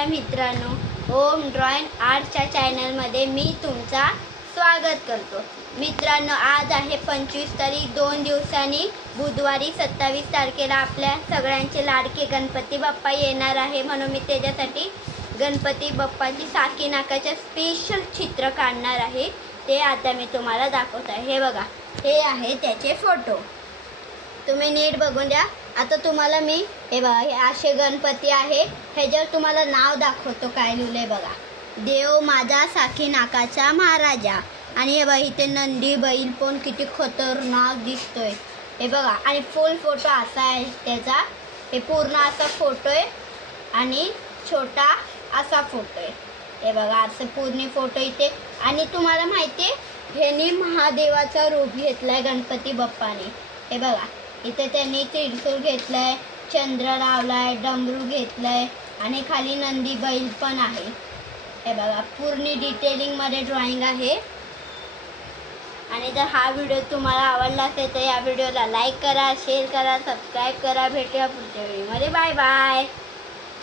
नमस्कार मित्रांनो, ओम ड्रॉइंग आर्टच्या चॅनलमध्ये मी तुमचा स्वागत करतो। मित्रांनो, आज आहे 25 तारीख, 2 दिवसांनी बुधवारी 27 तारखेला आपल्या सगळ्यांचे लाडके गणपती बाप्पा येणार आहे। म्हणून मी त्याच्यासाठी गणपती बाप्पाची साकी नाकाचे स्पेशल चित्र काढणार आहे। ते आता मी तुम्हाला दाखवत आहे। हे बघा, हे आहे त्याचे फोटो, तुम्ही नीट बघून द्या। आता तुम्हाला मी हे बघा, हे असे गणपती आहे, ह्याच्यावर तुम्हाला नाव दाखवतो काय लिहिलंय बघा, देव माझा साकी नाकाचा महाराजा। आणि हे बघा, इथे नंदी बैल पण किती खतरनाक दिसतोय, हे बघा। आणि फुल फोटो असा आहे त्याचा, हे पूर्ण असा फोटो आहे आणि छोटा असा फोटो आहे, हे बघा असं पूर्ण फोटो इथे। आणि तुम्हाला माहिती आहे, ह्यांनी महादेवाचा रूप घेतलाय गणपती बाप्पाने। हे बघा, इथे त्यांनी त्रिशूळ घेतलाय, चंद्र लावलाय, डमरू घेतलाय आणि खाली नंदी बैल पण आहे। हे बघा, पूर्ण डिटेलिंगमध्ये ड्रॉइंग आहे। आणि जर हा व्हिडिओ तुम्हाला आवडला असेल तर या व्हिडिओला लाईक करा, शेअर करा, सबस्क्राईब करा। भेटूया पुढच्या व्हिडिओमध्ये, बाय बाय।